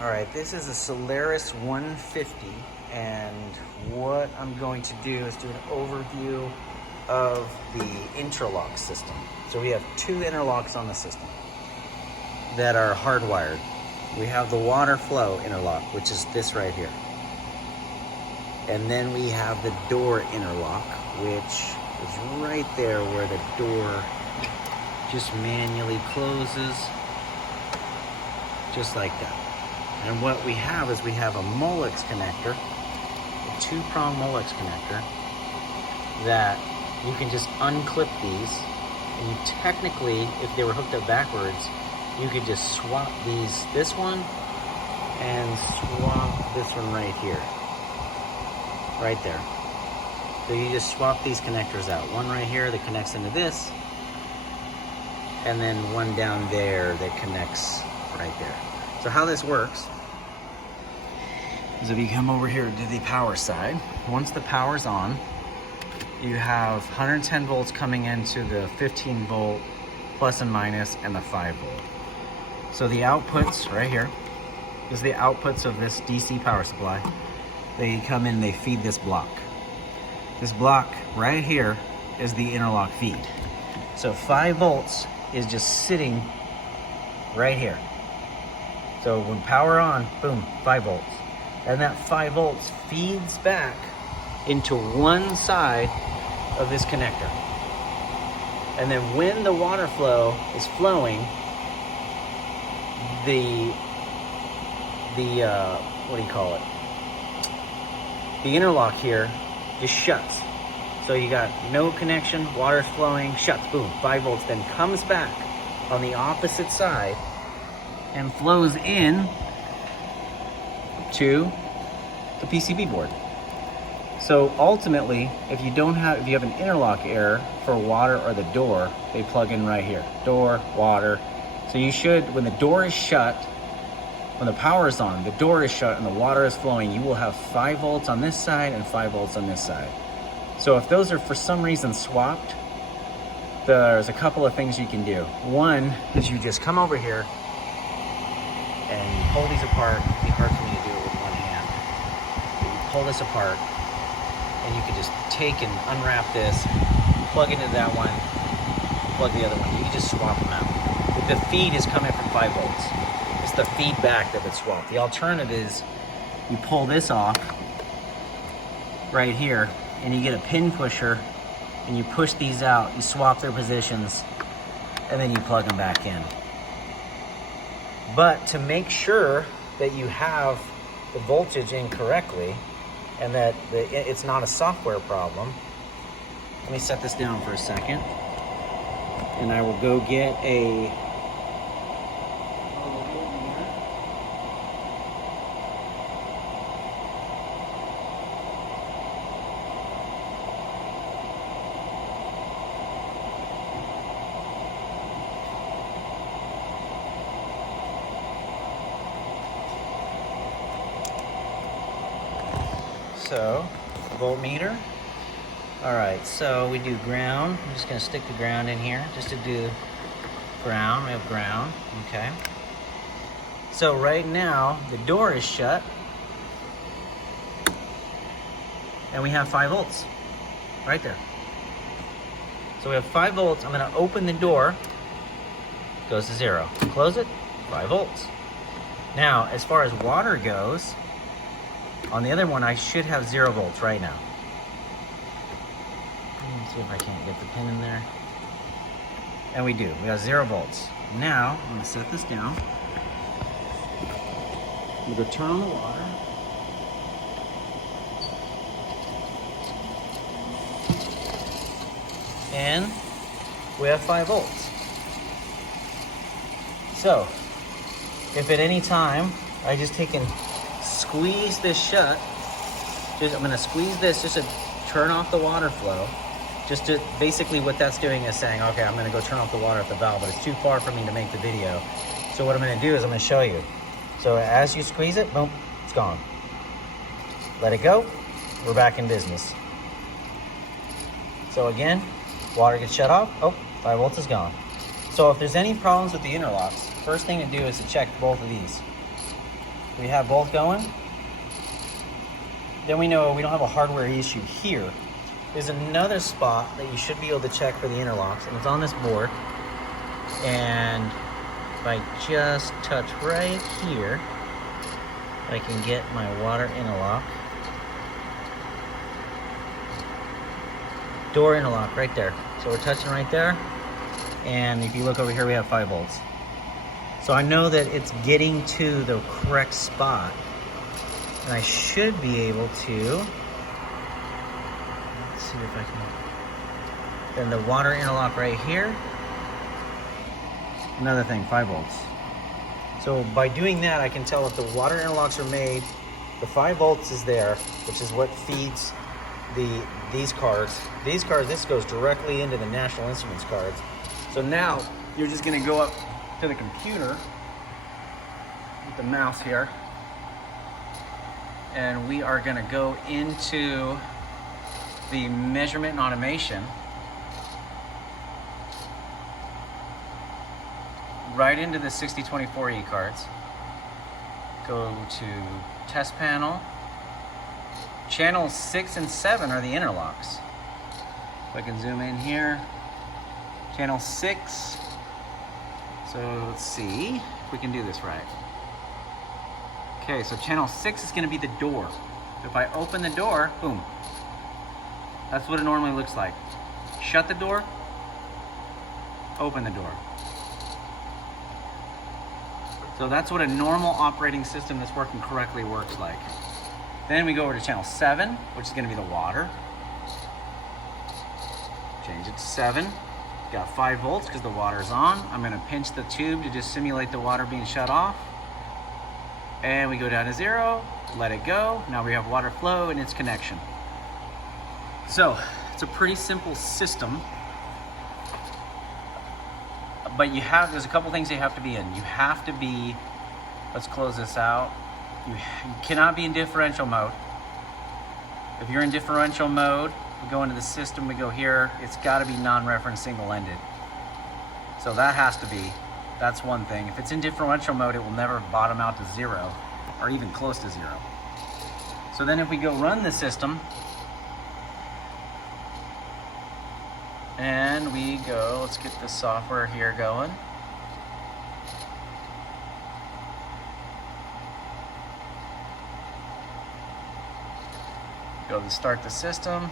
All right, this is a Solaris 150, and what I'm going to do is do an overview of the interlock system. So we have two interlocks on the system that are hardwired. We have the water flow interlock, which is this right here. And then we have the door interlock, which is right there where the door just manually closes, just like that. And what we have is we have a Molex connector, a two-prong Molex connector, that you can just unclip these. And you technically, if they were hooked up backwards, you could just swap this one and swap this one right here. Right there. So you just swap these connectors out. One right here that connects into this, and then one down there that connects right there. So how this works is if you come over here to the power side, once the power's on, you have 110 volts coming into the 15 volt plus and minus and the 5 volt. So the outputs right here is the outputs of this DC power supply. They come in, they feed this block. This block right here is the interlock feed. So 5 volts is just sitting right here. So when power on, boom, 5 volts. And that 5 volts feeds back into one side of this connector. And then when the water flow is flowing, what do you call it? The interlock here just shuts. So you got no connection, water's flowing, shuts, boom, 5 volts, then comes back on the opposite side and flows in to the PCB board. So ultimately, if you have an interlock error for water or the door, they plug in right here. Door, water. So you should, when the door is shut, when the power is on, the door is shut and the water is flowing, you will have 5 volts on this side and 5 volts on this side. So if those are for some reason swapped, there's a couple of things you can do. One is you just come over here and you pull these apart. It'd be hard for me to do it with one hand. But you pull this apart and you can just take and unwrap this, plug into that one, plug the other one. You can just swap them out. The feed is coming from 5 volts. It's the feedback that would swap. The alternative is you pull this off right here and you get a pin pusher and you push these out, you swap their positions, and then you plug them back in. But to make sure that you have the voltage in correctly and that it's not a software problem, let me set this down for a second and I will go get a voltmeter. All right, so we do ground. I'm just gonna stick the ground in here just to do ground. We have ground, okay. So right now, the door is shut and we have 5 volts right there. So we have 5 volts. I'm gonna open the door, goes to 0. Close it, 5 volts. Now, as far as water goes, on the other one, I should have 0 volts right now. Let's see if I can't get the pin in there. And we do. We got 0 volts. Now, I'm going to set this down. I'm going to turn on the water. And we have 5 volts. So, if at any time I just take and squeeze this shut, I'm going to squeeze this just to turn off the water flow. Just to, basically what that's doing is saying, okay, I'm going to go turn off the water at the valve, but it's too far for me to make the video. So what I'm going to do is I'm going to show you. So as you squeeze it, boom, it's gone. Let it go, we're back in business. So again, water gets shut off, oh, 5 volts is gone. So if there's any problems with the interlocks, first thing to do is to check both of these. We have both going. Then we know we don't have a hardware issue here. There's another spot that you should be able to check for the interlocks, and it's on this board. And if I just touch right here, I can get my water interlock. Door interlock right there. So we're touching right there. And if you look over here, we have 5 volts. So I know that it's getting to the correct spot. And I should be able to, let's see if I can, then the water interlock right here. Another thing, 5 volts. So by doing that, I can tell if the water interlocks are made, the 5 volts is there, which is what feeds these cards. These cards, this goes directly into the National Instruments cards. So now you're just gonna go up to the computer with the mouse here, and we are gonna go into the measurement and automation. Right into the 6024E cards. Go to test panel. Channels 6 and 7 are the interlocks. If I can zoom in here. Channel 6. So let's see if we can do this right. Okay, so channel 6 is going to be the door. If I open the door, boom. That's what it normally looks like. Shut the door, open the door. So that's what a normal operating system that's working correctly works like. Then we go over to channel 7, which is going to be the water. Change it to 7. Got 5 volts because the water's on. I'm going to pinch the tube to just simulate the water being shut off. And we go down to 0, let it go. Now we have water flow and its connection. So it's a pretty simple system. But there's a couple things you have to be in. You have to be, let's close this out. You cannot be in differential mode. If you're in differential mode, we go into the system, we go here, it's gotta be non-reference single-ended. So that has to be, that's one thing. If it's in differential mode, it will never bottom out to 0 or even close to 0. So then if we go run the system, and we go, let's get the software here going. Go to start the system.